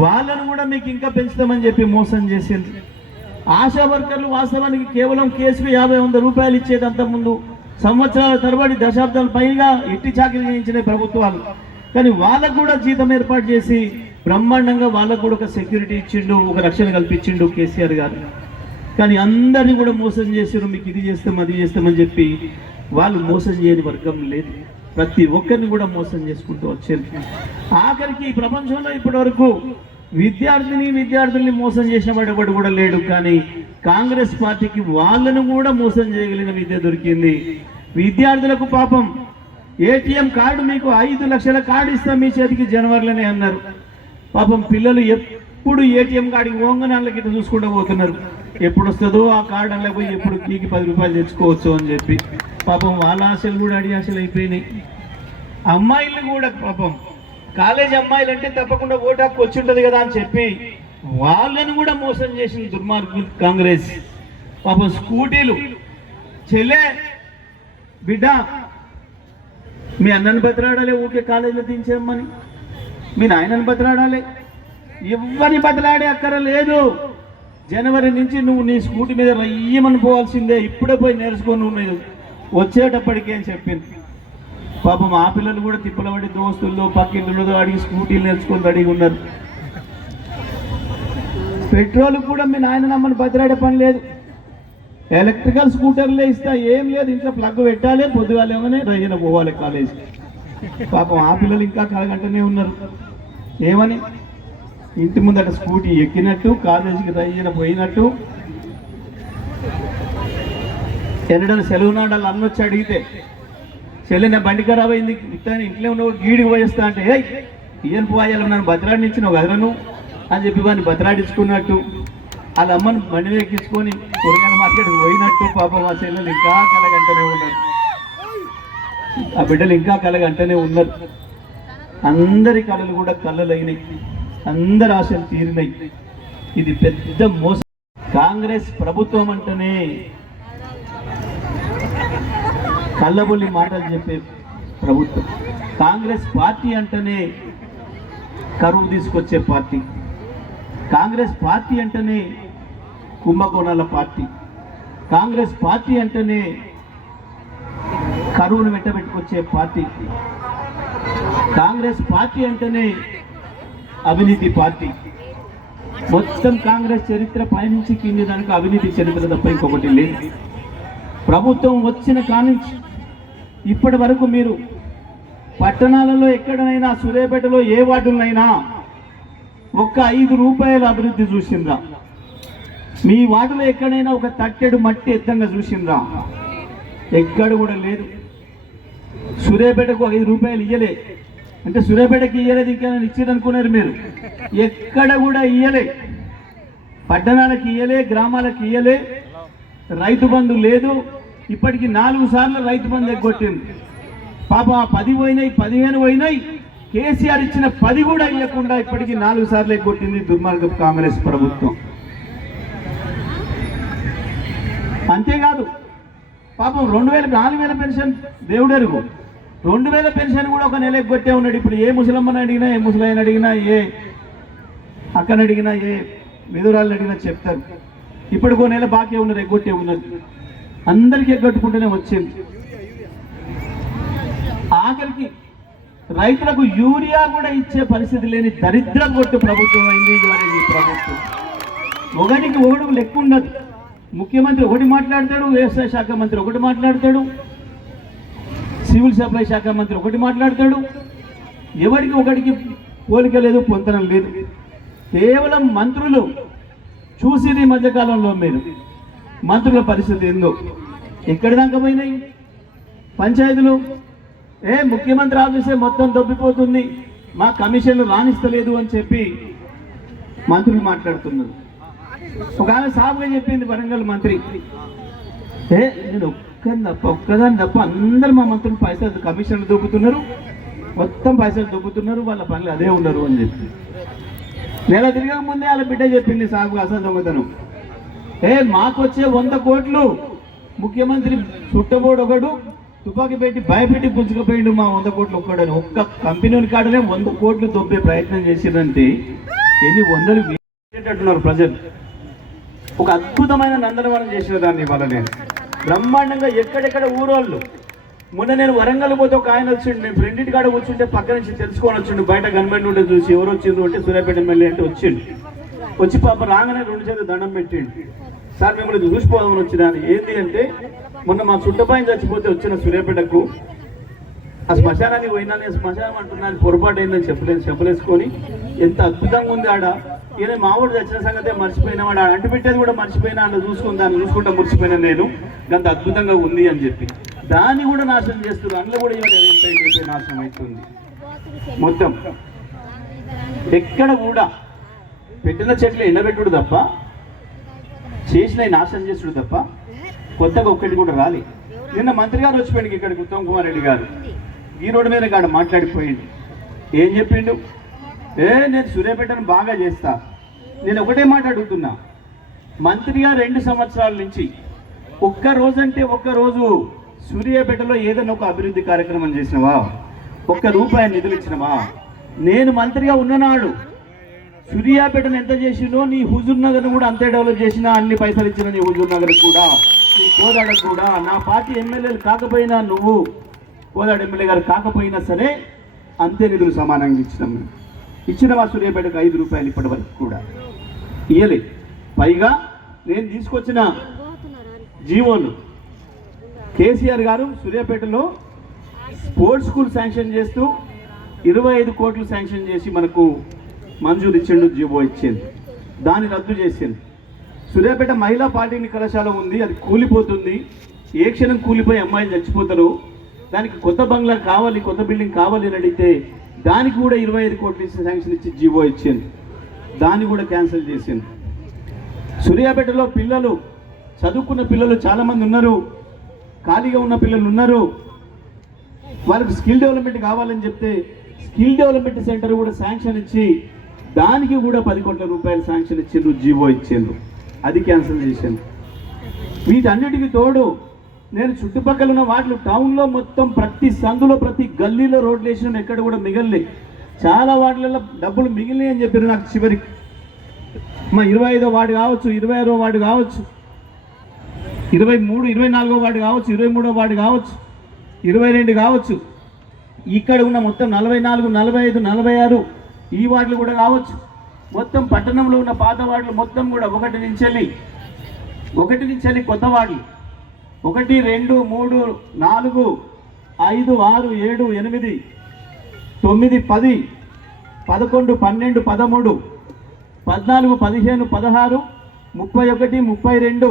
వాళ్ళను కూడా మీకు ఇంకా పెంచుతామని చెప్పి మోసం చేసింది ఆశా వర్కర్లు వాస్తవానికి కేవలం కేసుకు యాభై వంద రూపాయలు ఇచ్చేది అంతకుముందు సంవత్సరాల తరబడి దశాబ్దాల పైగా ఎట్టి చాకరీ చేయించిన ప్రభుత్వాలు. కానీ వాళ్ళకు కూడా జీతం ఏర్పాటు చేసి బ్రహ్మాండంగా వాళ్ళకు కూడా ఒక సెక్యూరిటీ ఇచ్చిండు ఒక రక్షణ కల్పించిండు కేసీఆర్ గారు. కానీ అందరినీ కూడా మోసం చేసారు మీకు ఇది చేస్తాం అది చేస్తామని చెప్పి వాళ్ళు మోసం చేయని వర్గం లేదు. ప్రతి ఒక్కరిని కూడా మోసం చేసుకుంటూ వచ్చారు ఆఖరికి ఈ ప్రపంచంలో ఇప్పటి వరకు విద్యార్థిని విద్యార్థుల్ని మోసం చేసిన వాడు కూడా లేడు. కానీ కాంగ్రెస్ పార్టీకి వాళ్ళను కూడా మోసం చేయగలిగిన విద్య దొరికింది. విద్యార్థులకు పాపం ఏటీఎం కార్డు మీకు ఐదు లక్షల కార్డు ఇస్తాం మీ చేతికి జనవరిలోనే అన్నారు. పాపం పిల్లలు ఎప్పుడు ఏటీఎం కార్డుకి ఓంగనాళ్ళకి ఇట్లా చూసుకుంటూ పోతున్నారు. ఎప్పుడు వస్తుందో ఆ కార్డు అలా పోయి ఎప్పుడు కీకి పది రూపాయలు తెచ్చుకోవచ్చు అని చెప్పి. పాపం వాళ్ళ ఆశలు కూడా అడి ఆశలు అయిపోయినాయి. అమ్మాయిలు కూడా పాపం. కాలేజ్ అమ్మాయిలు అంటే తప్పకుండా ఓటు హక్కు వచ్చి ఉంటుంది కదా అని చెప్పి వాళ్ళని కూడా మోసం చేసిన దుర్మార్గులు కాంగ్రెస్. పాపం స్కూటీలు. చెల్లె బిడ్డ మీ అన్నని బతిలాడాలి ఊరికే కాలేజీలో దించేమ్మని మీ నాయనని బతిలాడాలి. ఎవరిని బతిలాడే అక్కర లేదు. జనవరి నుంచి నువ్వు నీ స్కూటీ మీద రయ్యమని పోవాల్సిందే. ఇప్పుడే పోయి నేర్చుకొని నువ్వు నేను వచ్చేటప్పటికే అని చెప్పింది. పాపం ఆ పిల్లలు కూడా తిప్పలబడి దోస్తుల్లో పక్కింట్లో అడిగి స్కూటీలు నేర్చుకొని అడిగి ఉన్నారు. పెట్రోల్ కూడా మీ నాయన నమ్మని బతిరాడే పని లేదు. ఎలక్ట్రికల్ స్కూటర్లే ఇస్తా ఏం లేదు. ఇంట్లో ప్లగ్ పెట్టాలి పొద్దుగాలేమని రయ్యన పోవాలి కాలేజీకి. పాపం ఆ పిల్లలు ఇంకా కలగంటనే ఉన్నారు. ఏమని? ఇంటి ముందట స్కూటీ ఎక్కినట్టు కాలేజీకి రైజన పోయినట్టు. ఎన్నడని సెలవు నాడాలు అన్నొచ్చి అడిగితే చెల్లి నా బండి ఖరాబ్ అయింది. ఇట్లా ఇంట్లో ఉన్న గీడికి పోయేస్తా అంటే ఏయ్ ఏం పోయాలి నన్ను బతలాడినిచ్చినావు కదరా నువ్వు? అని చెప్పి వాడిని బతలాడించుకున్నట్టు. వాళ్ళ అమ్మను బండి ఎక్కించుకొని కూరగాయల మార్కెట్కి పోయినట్టు పాపం మా చెల్లెలు ఇంకా కలగంటనే ఉన్నారు. ఆ బిడ్డలు ఇంకా కలగంటనే ఉన్నారు. అందరి కళలు కూడా కళ్ళలు అయినాయి. అందరి ఆశలు తీరినాయి ఇది పెద్ద మోసం. కాంగ్రెస్ ప్రభుత్వం అంటేనే కళ్ళబొల్లి మాటలు చెప్పే ప్రభుత్వం. కాంగ్రెస్ పార్టీ అంటేనే కరువు తీసుకొచ్చే పార్టీ. కాంగ్రెస్ పార్టీ అంటేనే కుంభకోణాల పార్టీ. కాంగ్రెస్ పార్టీ అంటేనే కరువును వెంటబెట్టుకొచ్చే పార్టీ. కాంగ్రెస్ పార్టీ అంటేనే అవినీతి పార్టీ. మొత్తం కాంగ్రెస్ చరిత్ర పైనుంచి కింది దానికి అవినీతి చరిత్ర తప్ప ఇంకొకటి లేదు. ప్రభుత్వం వచ్చిన కానుంచి ఇప్పటి వరకు మీరు పట్టణాలలో ఎక్కడనైనా సూర్యాపేటలో ఏ వార్డులైనా ఒక్క ఐదు రూపాయల అభివృద్ధి చూసిందా మీ వార్డులో ఎక్కడైనా ఒక తట్టెడు మట్టి ఎత్తంగా చూసిందా ఎక్కడ కూడా లేదు. సూర్యాపేటకు ఐదు రూపాయలు ఇయ్యలే. అంటే సూర్యాపేటకి ఇయ్యలేదు ఇంకేమైనా ఇచ్చారనుకున్నారు మీరు. ఎక్కడ కూడా ఇయ్యలే. పట్టణాలకు ఇయ్యలే గ్రామాలకు ఇయ్యలే. రైతు బంధు లేదు. ఇప్పటికి నాలుగు సార్లు రైతు బంధు ఎగ్గొట్టింది. పాప ఆ పది పోయినాయి పదిహేను పోయినాయి. కేసీఆర్ ఇచ్చిన పది కూడా ఇవ్వకుండా ఇప్పటికి నాలుగు సార్లు ఎగ్గొట్టింది దుర్మార్గపు కాంగ్రెస్ ప్రభుత్వం. అంతేకాదు పాపం రెండు వేల నాలుగు వేల పెన్షన్ దేవుడెరుగు. రెండు వేల పెన్షన్ కూడా ఒక నెల ఎగ్గొట్టే ఉన్నాడు. ఇప్పుడు ఏ ముసలమ్మని అడిగినా ఏ ముసలాయన అడిగినా ఏ అక్కని అడిగినా ఏ విధురాలను అడిగినా చెప్తారు. ఇప్పుడు ఒక నెల బాకీ ఉన్నది ఎగ్గొట్టే ఉన్నది. అందరికీ ఎగ్గొట్టుకుంటూనే వచ్చింది. ఆఖరికి రైతులకు యూరియా కూడా ఇచ్చే పరిస్థితి లేని దరిద్రం కొట్టు ప్రభుత్వం అయింది. ఈ ప్రభుత్వం. ఒకరికి ఒకడు లెక్క ఉండదు ముఖ్యమంత్రి ఒకటి మాట్లాడతాడు వ్యవసాయ శాఖ మంత్రి ఒకటి మాట్లాడతాడు. సివిల్ సప్లై శాఖ మంత్రి ఒకటి మాట్లాడతాడు. ఎవరికి ఒకటికి పోలిక లేదు పొంతనం లేదు. కేవలం మంత్రులు చూసింది ఈ మధ్యకాలంలో మీరు. మంత్రుల పరిస్థితి ఏందో? ఎక్కడి దాకా పోయినాయి? పంచాయతీలు? ఏ ముఖ్యమంత్రి ఆఫీసే మొత్తం దొబ్బిపోతుంది. మా కమిషన్లు రాణిస్తలేదు అని చెప్పి మంత్రులు మాట్లాడుతున్నారు. ఒక ఆమె సాఫ్గా చెప్పింది వరంగల్ మంత్రి. ఏ నేను ఒక్కని తప్ప ఒక్కదాన్ని తప్ప అందరు మా మంత్రులు పైసలు కమిషన్లు దొక్కుతున్నారు మొత్తం పైసలు దొక్కుతున్నారు వాళ్ళ పనులు అదే ఉన్నారు అని చెప్పి. నెల తిరగక ముందే వాళ్ళ బిడ్డ చెప్పింది సాగు అసలు దొంగతనం. ఏ మాకు వచ్చే వంద కోట్లు. ముఖ్యమంత్రి చుట్టబోడు ఒకడు తుపాకీ పెట్టి భయపెట్టి పుంజుకుపోయిండు మా వంద కోట్లు ఒక్కడని. ఒక్క కంపెనీ కాడనే వంద కోట్లు దొబ్బే ప్రయత్నం చేసిందంటే ఎన్ని వందలు వేసేటట్టున్నారు ప్రజలు. ఒక అద్భుతమైన నందనవనం చేసిన దాన్ని ఇవాళ నేను. బ్రహ్మాండంగా ఎక్కడెక్కడ ఊరోళ్ళు. మొన్న నేను వరంగల్ పోతే ఒక ఆయన వచ్చిండు నేను ఫ్రెండ్ కాడ కూర్చుంటే పక్క నుంచి తెలుసుకొని వచ్చిండు బయట గన్మెంట్ ఉంటే చూసి ఎవరు వచ్చిండ్రు అంటే సూర్యాపేట ఎమ్మెల్యే అంటే వచ్చిండు. వచ్చి పాప రాగానే రెండు చేతులు దండం పెట్టిండు. సార్ మిమ్మల్ని చూసిపోదామని వచ్చినాను అని. ఏంటి అంటే మొన్న మా చుట్టపాయని చచ్చిపోతే వచ్చిన సూర్యాపేటకు ఆ శ్మశానానికి పోయినా నేను శ్మశానం అంటున్నాను పొరపాటు అయిందని చెప్పలేదు చెప్పలేసుకొని ఎంత అద్భుతంగా ఉంది ఆడ. ఈయన మామూలు చచ్చిన సంగతే మర్చిపోయినా వాడు అంటు పెట్టేది కూడా మర్చిపోయినా అన్న చూసుకుని దాన్ని చూసుకుంటా మర్చిపోయినా నేను. అంత అద్భుతంగా ఉంది అని చెప్పి. దాన్ని కూడా నాశనం చేస్తున్నారు అందులో కూడా ఇవాళ నాశనం అవుతుంది మొత్తం. ఎక్కడ కూడా పెట్టిన చెట్లు ఎండబెట్టుడు తప్ప చేసినవి నాశనం చేసుడు తప్ప కొత్తగా ఒక్కటి కూడా రాలి. నిన్న మంత్రి గారు వచ్చిపోయింది ఇక్కడికి ఉత్తమ్ కుమార్ రెడ్డి గారు. ఈ రోడ్డు మీద కాడ మాట్లాడిపోయింది ఏం చెప్పిండు? ఏ నేను సూర్యాపేటను బాగా చేస్తా. నేను ఒకటే మాట అడుగుతున్నా. మంత్రిగా రెండు సంవత్సరాల నుంచి ఒక్క రోజంటే ఒక్క రోజు సూర్యాపేటలో ఏదైనా ఒక అభివృద్ధి కార్యక్రమం చేసినవా? ఒక్క రూపాయి నిధులు ఇచ్చినవా? నేను మంత్రిగా ఉన్ననాడు సూర్యాపేటను ఎంత చేసినో నీ హుజూర్ నగర్ను కూడా అంతే డెవలప్ చేసినా అన్ని పైసలు ఇచ్చిన నీ హుజూర్ నగర్ కూడా నీ కోదాడ కూడా నా పార్టీ ఎమ్మెల్యేలు కాకపోయినా నువ్వు కోదాడ ఎమ్మెల్యే గారు కాకపోయినా సరే అంతే నిధులు సమానంగా ఇచ్చినాం ఇచ్చిన మా సూర్యాపేటకు ఐదు రూపాయలు ఇప్పటి వరకు కూడా. ఇయ్యలే. పైగా నేను తీసుకొచ్చిన జీవోను. కేసీఆర్ గారు సూర్యాపేటలో స్పోర్ట్స్ స్కూల్ శాంక్షన్ చేస్తూ ఇరవై ఐదు కోట్లు శాంక్షన్ చేసి మనకు మంజూరు ఇచ్చిండు జీవో ఇచ్చింది దాన్ని రద్దు చేసింది సూర్యాపేట మహిళా పార్టీని కళాశాల ఉంది అది కూలిపోతుంది. ఏ క్షణం కూలిపోయి అమ్మాయిలు చచ్చిపోతారు. దానికి కొత్త బంగ్లా కావాలి కొత్త బిల్డింగ్ కావాలి అని అడిగితే దానికి కూడా ఇరవై ఐదు కోట్లు ఇచ్చి శాంక్షన్ ఇచ్చి జీవో ఇచ్చింది. దాన్ని కూడా క్యాన్సిల్ చేసింది. సూర్యాపేటలో పిల్లలు చదువుకున్న పిల్లలు చాలామంది ఉన్నారు. ఖాళీగా ఉన్న పిల్లలు ఉన్నారు. వాళ్ళకి స్కిల్ డెవలప్మెంట్ కావాలని చెప్తే స్కిల్ డెవలప్మెంట్ సెంటర్ కూడా శాంక్షన్ ఇచ్చి దానికి కూడా పది కోట్ల రూపాయలు శాంక్షన్ ఇచ్చిండ్రు జీవో ఇచ్చిండ్రు. అది క్యాన్సిల్ చేసిండ్రు. వీటన్నిటికీ తోడు నేను చుట్టుపక్కల ఉన్న వాటిలో టౌన్లో మొత్తం ప్రతి సందులో ప్రతి గల్లీలో రోడ్లు వేసిన ఎక్కడ కూడా మిగలలే. చాలా వాటిలలో డబ్బులు మిగిలినాయి అని చెప్పారు నాకు చివరికి. మా ఇరవై ఐదో వాడు కావచ్చు ఇరవై ఆరో వాడు కావచ్చు ఇరవై మూడు ఇరవై నాలుగో వాడు కావచ్చు ఇరవై మూడో వాడు కావచ్చు ఇరవై రెండు కావచ్చు. ఇక్కడ ఉన్న మొత్తం నలభై నాలుగు నలభై ఐదు నలభై ఆరు ఈ వార్డులు కూడా కావచ్చు. మొత్తం పట్టణంలో ఉన్న పాత వార్డులు మొత్తం కూడా ఒకటి నుంచి వెళ్ళి ఒకటి నుంచి వెళ్ళి కొత్త వార్డులు. ఒకటి రెండు మూడు నాలుగు ఐదు ఆరు ఏడు ఎనిమిది తొమ్మిది పది పదకొండు పన్నెండు పదమూడు పద్నాలుగు పదిహేను పదహారు ముప్పై ఒకటి ముప్పై రెండు.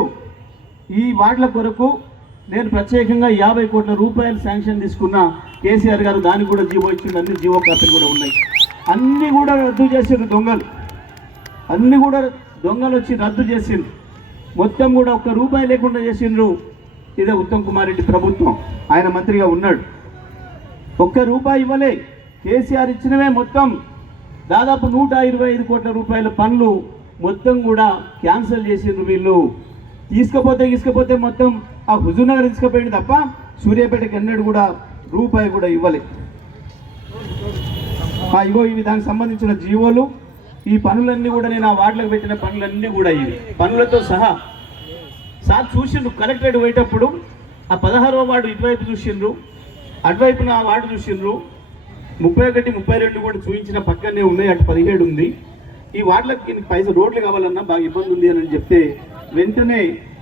ఈ వార్డుల కొరకు నేను ప్రత్యేకంగా యాభై కోట్ల రూపాయలు శాంక్షన్ తీసుకున్న కేసీఆర్ గారు దానికి కూడా జీవో ఇచ్చింది అన్ని జీవో కాపీలు కూడా ఉన్నాయి. అన్నీ కూడా రద్దు చేసిండ్రు దొంగలు. అన్నీ కూడా దొంగలు వచ్చి రద్దు చేసిండ్రు మొత్తం కూడా ఒక్క రూపాయి లేకుండా చేసిండ్రు. ఇదే ఉత్తమ్ కుమార్ రెడ్డి ప్రభుత్వం. ఆయన మంత్రిగా ఉన్నాడు. ఒక్క రూపాయి ఇవ్వలే. కేసీఆర్ ఇచ్చినవే మొత్తం. దాదాపు నూట ఇరవై ఐదు కోట్ల రూపాయల పనులు మొత్తం కూడా క్యాన్సిల్ చేసిండ్రు వీళ్ళు. తీసుకపోతే తీసుకపోతే మొత్తం ఆ హుజూర్నగర్ తీసుకుపోయింది తప్ప సూర్యాపేటకి ఎన్నడూ కూడా రూపాయి కూడా ఇవ్వలే. ఆ ఇగో ఇవి దానికి సంబంధించిన జీవోలు. ఈ పనులన్నీ కూడా నేను ఆ వార్డులకు పెట్టిన పనులన్నీ కూడా ఇవి. పనులతో సహా సార్ చూసిండ్రు కలెక్టరేట్ పోయేటప్పుడు ఆ పదహారవ వార్డు ఇటువైపు చూసిండ్రు అటువైపున ఆ వార్డు చూసిండ్రు. ముప్పై ఒకటి ముప్పై రెండు కూడా చూపించిన పక్కనే ఉన్నాయి అటు పదిహేడు ఉంది. ఈ వార్డులకి పైసలు రోడ్లు కావాలన్నా బాగా ఇబ్బంది ఉంది అని చెప్తే వెంటనే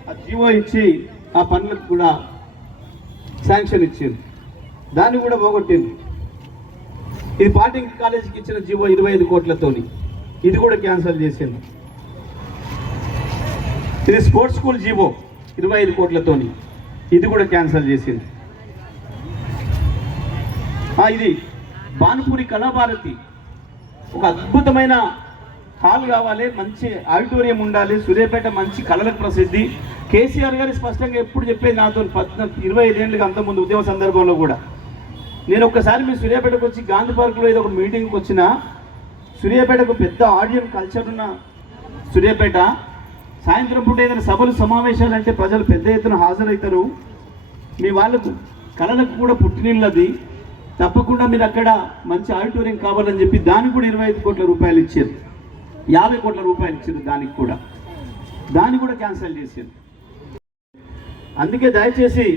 ఆ జీవో ఇచ్చి ఆ పనులకు కూడా శాంక్షన్ ఇచ్చింది. దాన్ని కూడా పోగొట్టింది. ఇది పాటింగ్ కాలేజీకి ఇచ్చిన జీవో ఇరవై ఐదు కోట్లతోని. ఇది కూడా క్యాన్సిల్ చేసింది. ఇది స్పోర్ట్స్ స్కూల్ జీవో ఇరవై ఐదు కోట్లతోని. ఇది కూడా క్యాన్సల్ చేసింది. ఇది బాన్పూరి కళాభారతి. ఒక అద్భుతమైన హాల్ కావాలి మంచి ఆడిటోరియం ఉండాలి సూర్యాపేట మంచి కళలకు ప్రసిద్ధి. కేసీఆర్ గారు స్పష్టంగా ఎప్పుడు చెప్పేది నాతో పద్నాలుగు ఇరవై ఐదేళ్ళకి అంతకుముందు ఉద్యమ సందర్భంలో కూడా. నేను ఒక్కసారి మీ సూర్యాపేటకు వచ్చి గాంధీ పార్క్లో ఏదో ఒక మీటింగ్కి వచ్చిన సూర్యాపేటకు పెద్ద ఆడియన్ కల్చర్ ఉన్న సూర్యాపేట సాయంత్రం పూట ఏదైనా సభలు సమావేశాలు అంటే ప్రజలు పెద్ద ఎత్తున హాజరవుతారు. మీ వాళ్ళకు కళలకు కూడా పుట్టినిల్లది. తప్పకుండా మీరు అక్కడ మంచి ఆడిటోరియం కావాలని చెప్పి దానికి కూడా ఇరవై ఐదు కోట్ల రూపాయలు ఇచ్చారు. యాభై కోట్ల రూపాయలు ఇచ్చారు దానికి కూడా. దాన్ని కూడా క్యాన్సిల్ చేశారు. అందుకే దయచేసి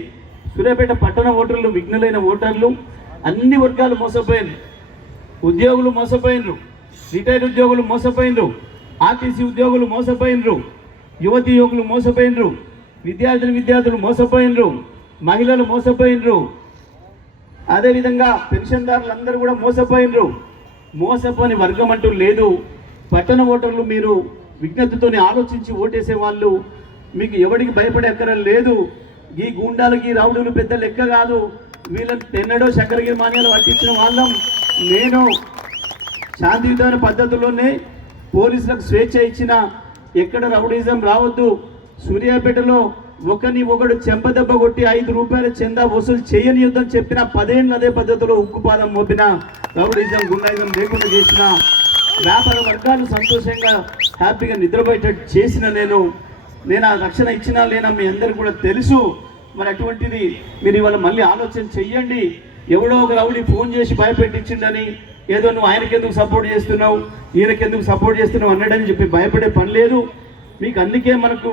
సూర్యాపేట పట్టణ ఓటర్లు విఘ్నులైన ఓటర్లు అన్ని వర్గాలు మోసపోయినారు. ఉద్యోగులు మోసపోయినరు. రిటైర్డ్ ఉద్యోగులు మోసపోయినరు. ఆర్టీసీ ఉద్యోగులు మోసపోయినరు. యువతి యువకులు మోసపోయినరు విద్యార్థులు విద్యార్థులు మోసపోయినరు మహిళలు మోసపోయినరు. అదేవిధంగా పెన్షన్దారులు అందరూ కూడా మోసపోయినరు. మోసపోని వర్గం అంటూ లేదు. పట్టణ ఓటర్లు మీరు విజ్ఞతతోని ఆలోచించి ఓటేసే వాళ్ళు మీకు ఎవడికి భయపడే అక్కర లేదు. ఈ గూండాలకి రౌడులు పెద్ద లెక్క కాదు. వీళ్ళని తెన్నడో చక్రగిరి మాన్యాలు పట్టించిన వాళ్ళం. నేను శాంతియుతమైన పద్ధతిలోనే పోలీసులకు స్వేచ్ఛ ఇచ్చిన ఎక్కడ రౌడీజం రావద్దు. సూర్యాపేటలో ఒకరిని ఒకడు చెంపదెబ్బ కొట్టి ఐదు రూపాయల చందా వసూలు చేయని యుద్ధం చెప్పిన పదేళ్ళు అదే పద్ధతిలో ఉక్కుపాదం మోపిన రౌడీజం గుండాయిజం లేకుండా చేసిన వ్యాపార వర్గాలు సంతోషంగా హ్యాపీగా నిద్రపోయేటట్టు చేసిన నేను. నేను ఆ రక్షణ ఇచ్చినా లేనా మీ అందరికి కూడా తెలుసు. మరి అటువంటిది మీరు ఇవాళ మళ్ళీ ఆలోచన చెయ్యండి. ఎవడో ఒక రౌడీ ఫోన్ చేసి భయపెట్టించిండని ఏదో నువ్వు ఆయనకి ఎందుకు సపోర్ట్ చేస్తున్నావు? ఈయనకి ఎందుకు సపోర్ట్ చేస్తున్నావు అన్నాడని చెప్పి భయపడే పని లేదు. మీకు అందుకే మనకు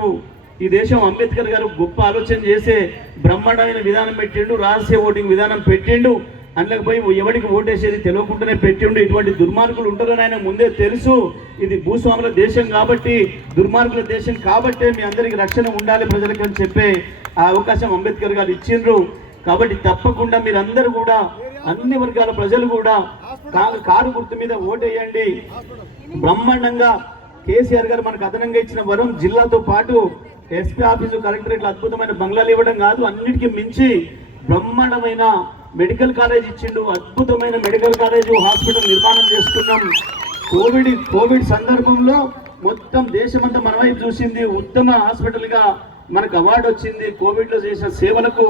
ఈ దేశం అంబేద్కర్ గారు గొప్ప ఆలోచన చేసే బ్రహ్మాండమైన విధానం పెట్టిండు రహస్య ఓటింగ్ విధానం పెట్టిండు. అందులోకి పోయి ఎవరికి ఓటేసేది తెలియకుండానే పెట్టిండు. ఇటువంటి దుర్మార్గులు ఉంటారని ఆయన ముందే తెలుసు. ఇది భూస్వాముల దేశం కాబట్టి దుర్మార్గుల దేశం కాబట్టే మీ అందరికి రక్షణ ఉండాలి ప్రజలకు అని చెప్పే ఆ అవకాశం అంబేద్కర్ గారు ఇచ్చిండ్రు. కాబట్టి తప్పకుండా మీరందరూ కూడా అన్ని వర్గాల ప్రజలు కూడా కారు కారు గుర్తు మీద ఓటేయండి. బ్రహ్మాండంగా కేసీఆర్ గారు మనకు అదనంగా ఇచ్చిన వరం జిల్లాతో పాటు ఎస్పీ ఆఫీసు కలెక్టరేట్లు అద్భుతమైన బంగ్లాలు ఇవ్వడం కాదు అన్నిటికీ మించి బ్రహ్మాండమైన మెడికల్ కాలేజ్ ఇచ్చిండు. అద్భుతమైన మెడికల్ కాలేజ్ హాస్పిటల్ నిర్మాణం చేస్తున్నాం కోవిడ్ కోవిడ్ సందర్భంలో మొత్తం దేశమంతా మన వైపు చూసింది. ఉత్తమ హాస్పిటల్గా మనకు అవార్డు వచ్చింది కోవిడ్లో చేసిన సేవలకు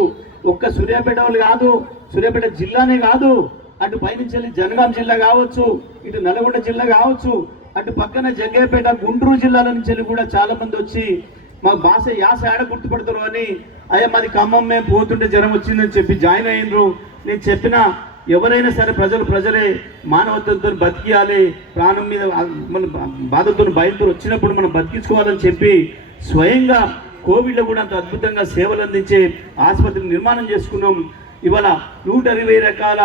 ఒక్క సూర్యాపేట వాళ్ళు కాదు సూర్యాపేట జిల్లానే కాదు అటు పైనుంచి వెళ్ళి జనగాం జిల్లా కావచ్చు ఇటు నల్గొండ జిల్లా కావచ్చు అటు పక్కన జగ్గేపేట గుంటూరు జిల్లాల నుంచి వెళ్ళి కూడా చాలా మంది వచ్చి మా భాష యాస ఆడ గుర్తుపడతారు అని అయ్యా మాది ఖమ్మం మేము పోతుంటే జ్వరం వచ్చిందని చెప్పి జాయిన్ అయినరు. నేను చెప్పిన ఎవరైనా సరే ప్రజలు ప్రజలే మానవత్వంతో బతికియాలి ప్రాణం మీద మన బాధతో భయంతో వచ్చినప్పుడు మనం బతికించుకోవాలని చెప్పి స్వయంగా కోవిడ్లో కూడా అంత అద్భుతంగా సేవలు అందించే ఆసుపత్రి నిర్మాణం చేసుకున్నాం. ఇవాళ నూట ఇరవై రకాల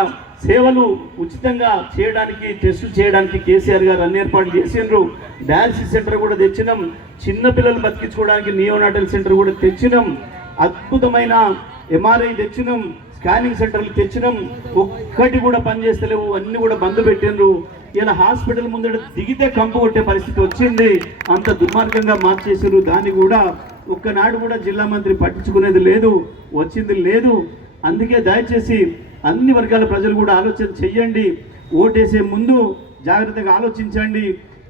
సేవలు ఉచితంగా చేయడానికి టెస్టులు చేయడానికి కేసీఆర్ గారు అన్ని ఏర్పాట్లు చేసిండ్రు. డయాలసిస్ సెంటర్ కూడా తెచ్చినాం. చిన్నపిల్లలు బతికించుకోవడానికి నియోనాటల్ సెంటర్ కూడా తెచ్చినాం. అద్భుతమైన ఎంఆర్ఐ తెచ్చినాం. స్కానింగ్ సెంటర్లు తెచ్చినాం. ఒక్కటి కూడా పనిచేస్తలేవు అన్ని కూడా బంద్ పెట్టిండ్రు. ఇలా హాస్పిటల్ ముందర దిగితే కంపు కొట్టే పరిస్థితి వచ్చింది. అంత దుర్మార్గంగా మార్చేసారు దాన్ని కూడా ఒక్కనాడు కూడా జిల్లా మంత్రి పట్టించుకునేది లేదు వచ్చింది లేదు. అందుకే దయచేసి అన్ని వర్గాల ప్రజలు కూడా ఆలోచన చెయ్యండి. ఓటేసే ముందు జాగ్రత్తగా ఆలోచించండి.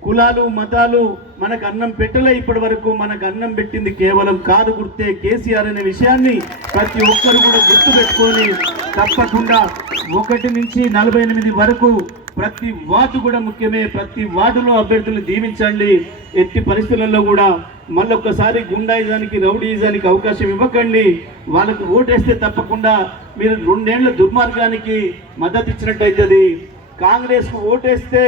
కులాలు మతాలు మనకు అన్నం పెట్టలే ఇప్పటి వరకు. మనకు అన్నం పెట్టింది కేవలం కాదు గుర్తే కేసీఆర్ అనే విషయాన్ని ప్రతి ఒక్కరు కూడా గుర్తు పెట్టుకొని తప్పకుండా ఒకటి నుంచి నలభై ఎనిమిది వరకు ప్రతి వార్డు కూడా ముఖ్యమే. ప్రతి వార్డులో అభ్యర్థులను దీవించండి. ఎట్టి పరిస్థితులలో కూడా మళ్ళొక్కసారి గుండాయిజానికి రౌడీయిజానికి అవకాశం ఇవ్వకండి. వాళ్ళకు ఓటేస్తే తప్పకుండా మీరు రెండేళ్ళ దుర్మార్గానికి మద్దతు ఇచ్చినట్టయితుంది. కాంగ్రెస్కు ఓటేస్తే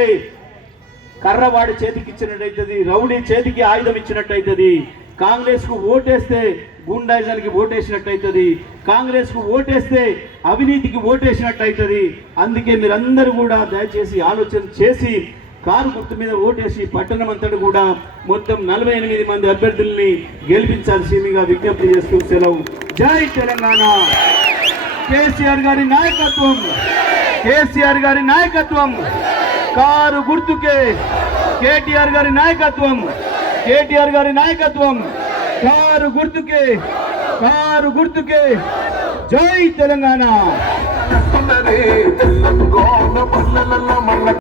కర్రవాడి చేతికి ఇచ్చినట్టయితుంది రౌడీ చేతికి ఆయుధం ఇచ్చినట్టయితుంది. కాంగ్రెస్కు ఓటేస్తే గూండాయిజానికి ఓటేసినట్టయితుంది కాంగ్రెస్కు ఓటేస్తే అవినీతికి ఓటేసినట్టయితుంది. అందుకే మీరందరూ కూడా దయచేసి ఆలోచన చేసి కారు గుర్తు మీద ఓటేసి పట్టణం అంతటి కూడా మొత్తం నలభై ఎనిమిది మంది అభ్యర్థుల్ని గెలిపించాల్సిందిగా విజ్ఞప్తి చేస్తూ సెలవు. జై తెలంగాణ! కేసీఆర్ గారి నాయకత్వం! కేసీఆర్ గారి నాయకత్వం! కారు గుర్తుకే! కేటీఆర్ గారి నాయకత్వం! కేటీఆర్ గారి నాయకత్వం. కారు గుర్తుకే కారు గుర్తుకే. జై తెలంగాణ. తెలంగాణ